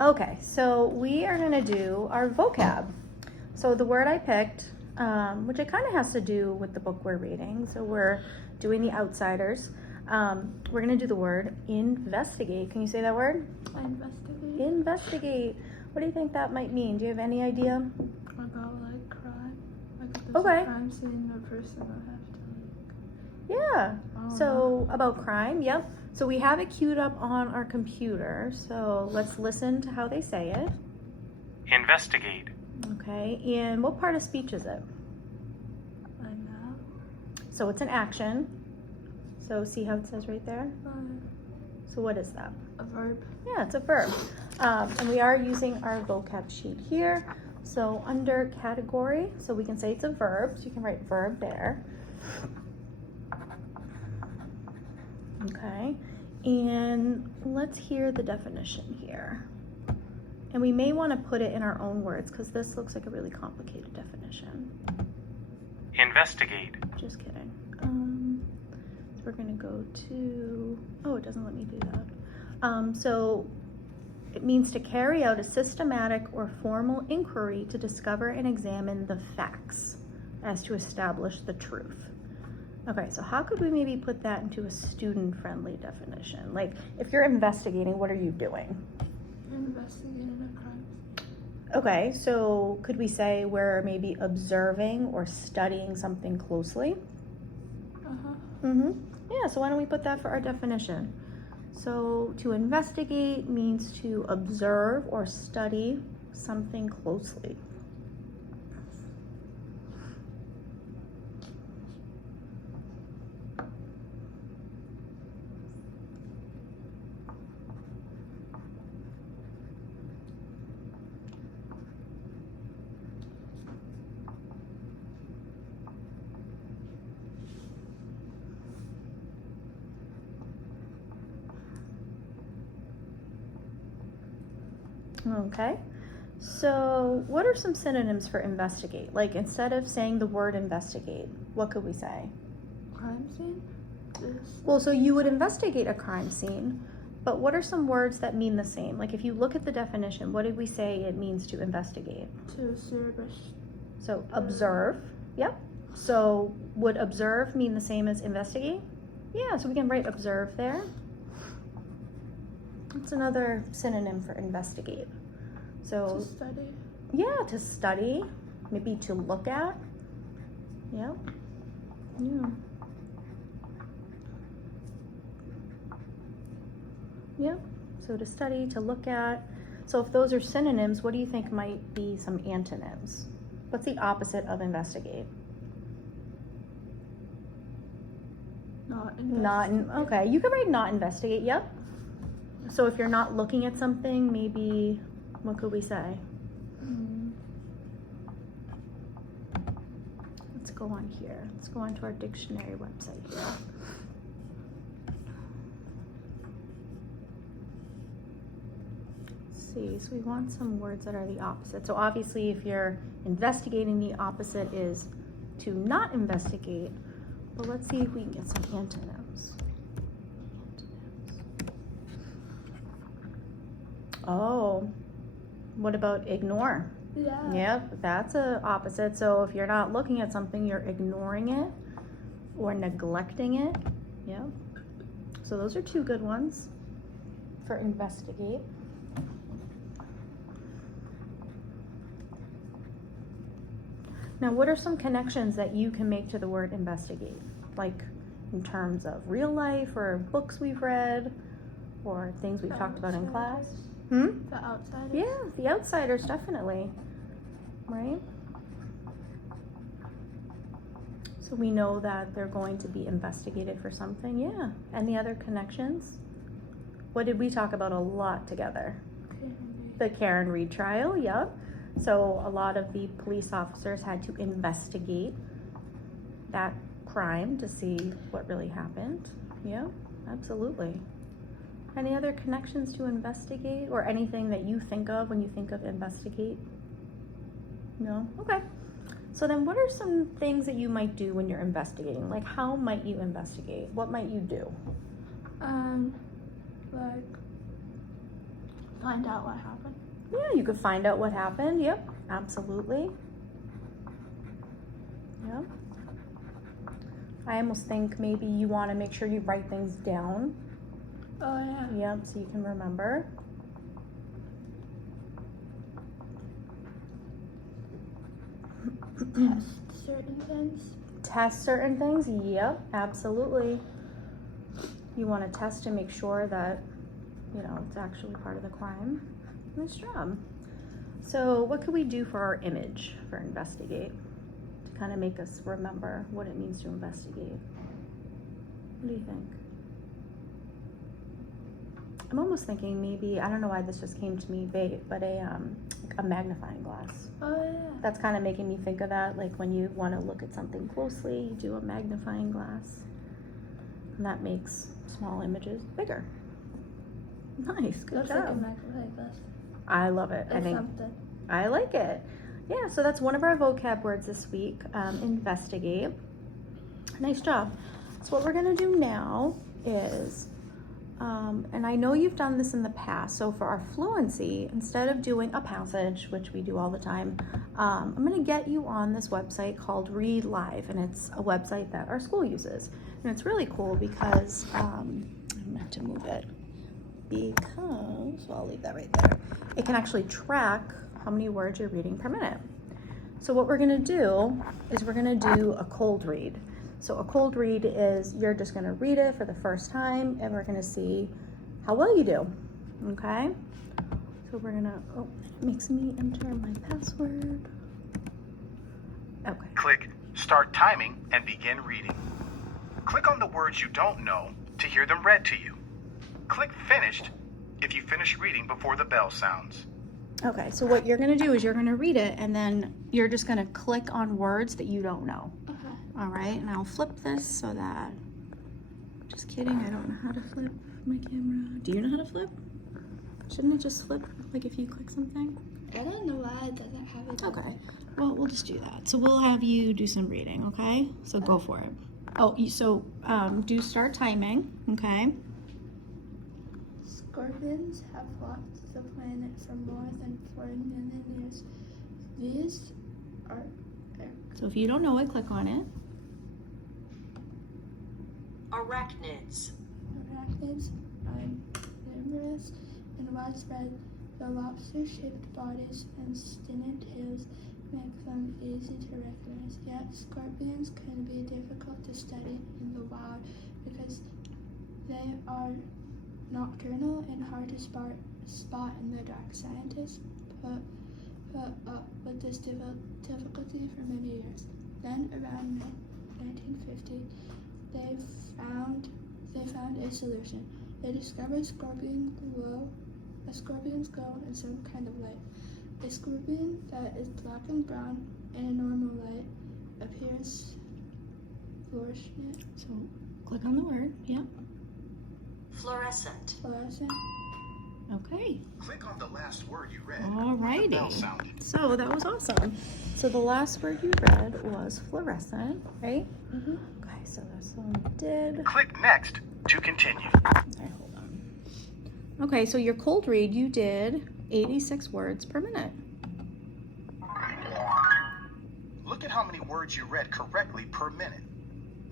Okay, so we are gonna do our vocab. So the word I picked, which it kind of has to do with the book we're reading. So we're doing The Outsiders. We're gonna do the word investigate. Can you say that word? Investigate. Investigate. What do you think that might mean? Do you have any idea? About like crime. Like if there's Okay. a crime scene, the person will have to Yeah. Oh, So about crime, yep. So we have it queued up on our computer. So let's listen to how they say it. Investigate. Okay, and what part of speech is it? I know. So it's an action. So see how it says right there? So what is that? A verb. Yeah, it's a verb. And we are using our vocab sheet here. So under category, so we can say it's a verb. So you can write verb there. Okay, and let's hear the definition here. And we may want to put it in our own words because this looks like a really complicated definition. Investigate. Just kidding. So we're gonna go to, oh, it doesn't let me do that. So it means to carry out a systematic or formal inquiry to discover and examine the facts as to establish the truth. Okay, so how could we maybe put that into a student-friendly definition? Like, if you're investigating, what are you doing? Investigating a crime. Okay, so could we say we're maybe observing or studying something closely? Yeah, so why don't we put that for our definition? So to investigate means to observe or study something closely. Okay, so what are some synonyms for investigate? Like instead of saying the word investigate, what could we say? Crime scene? Well, so you would investigate a crime scene, but what are some words that mean the same? Like if you look at the definition, what did we say it means to investigate? To observe. So observe, yep. So would observe mean the same as investigate? Yeah, so we can write observe there. That's another synonym for investigate. So To study. yeah, to study, maybe to look at. Yeah. Yeah. Yeah. So to study, to look at. So if those are synonyms, what do you think might be some antonyms? What's the opposite of investigate? Okay, you could write not investigate, yep. So if you're not looking at something, maybe, what could we say? Let's go on here. Let's go onto our dictionary website here. Let's see, so we want some words that are the opposite. So obviously if you're investigating, the opposite is to not investigate. But let's see if we can get some antonyms. Oh, what about ignore? Yeah. Yep, that's a opposite. So if you're not looking at something, you're ignoring it or neglecting it. Yep. So those are two good ones for investigate. Now, what are some connections that you can make to the word investigate? Like in terms of real life or books we've read or things we've talked about in class? The Outsiders? Yeah, The Outsiders, definitely. Right? So we know that they're going to be investigated for something. Yeah. Any other connections? What did we talk about a lot together? The Karen Reed trial, yep. So a lot of the police officers had to investigate that crime to see what really happened. Yeah, absolutely. Any other connections to investigate or anything that you think of when you think of investigate? No? Okay. So then what are some things that you might do when you're investigating? Like how might you investigate? What might you do? Like find out what happened. Yeah, you could find out what happened. Yep, absolutely. Yep. I almost think maybe you want to make sure you write things down. Oh yeah. Yep, so you can remember. Test certain things. Test certain things. Yep, absolutely. You want to test to make sure that, you know, it's actually part of the crime. Nice job. So what could we do for our image for investigate to kind of make us remember what it means to investigate? What do you think? I'm almost thinking maybe, I don't know why this just came to me, but a magnifying glass. Oh yeah. That's kind of making me think of that, like when you want to look at something closely, you do a magnifying glass. And that makes small images bigger. Nice, good Looks like a job. magnifying glass. I love it. I That's think something. I like it. Yeah, so that's one of our vocab words this week, investigate. Nice job. So what we're gonna do now is, and I know you've done this in the past, so for our fluency, instead of doing a passage, which we do all the time, I'm gonna get you on this website called Read Live, and it's a website that our school uses. And it's really cool because, I meant to move it, because, well, I'll leave that right there. It can actually track how many words you're reading per minute. So what we're gonna do is we're gonna do a cold read. So a cold read is you're just gonna read it for the first time and we're gonna see how well you do, okay? So we're gonna, oh, it makes me enter my password. Okay, Click Start Timing and begin reading. Click on the words you don't know to hear them read to you. Click Finished if you finish reading before the bell sounds. okay, so what you're gonna do is you're gonna read it and then you're just gonna click on words that you don't know. Okay. All right, and I'll flip this so that, just kidding, I don't know how to flip my camera. Do you know how to flip? Shouldn't it just flip, like if you click something? I don't know why it doesn't have it. Okay, well, we'll just do that. So we'll have you do some reading, okay? So go for it. Oh, do start timing, okay? Scorpions have walked the planet for more than 4 million years. These are So if you don't know it, click on it. Arachnids. arachnids are numerous and widespread. The lobster-shaped bodies and stinted tails make them easy to recognize. Yet scorpions can be difficult to study in the wild because they are nocturnal and hard to spot in the dark. Scientists put up with this difficulty for many years. Then, around 1950, they found a solution. They discovered scorpions glow in some kind of light. A scorpion that is black and brown in a normal light appears fluorescent. So click on the word, yep. Fluorescent. Okay, Click on the last word you read. alrighty. The bell sounded. So that was awesome. So the last word you read was fluorescent, right? Mm-hmm. Okay, so that's the one we did. Click Next to continue. All right, hold on. Okay, so your cold read, you did 86 words per minute. Look at how many words you read correctly per minute.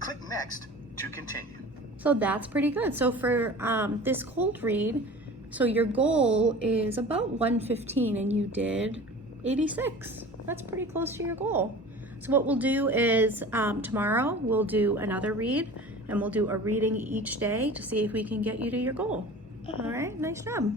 Click Next to continue. So that's pretty good. So for this cold read, so your goal is about 115 and you did 86. That's pretty close to your goal. So what we'll do is tomorrow we'll do another read and we'll do a reading each day to see if we can get you to your goal. All right, nice job.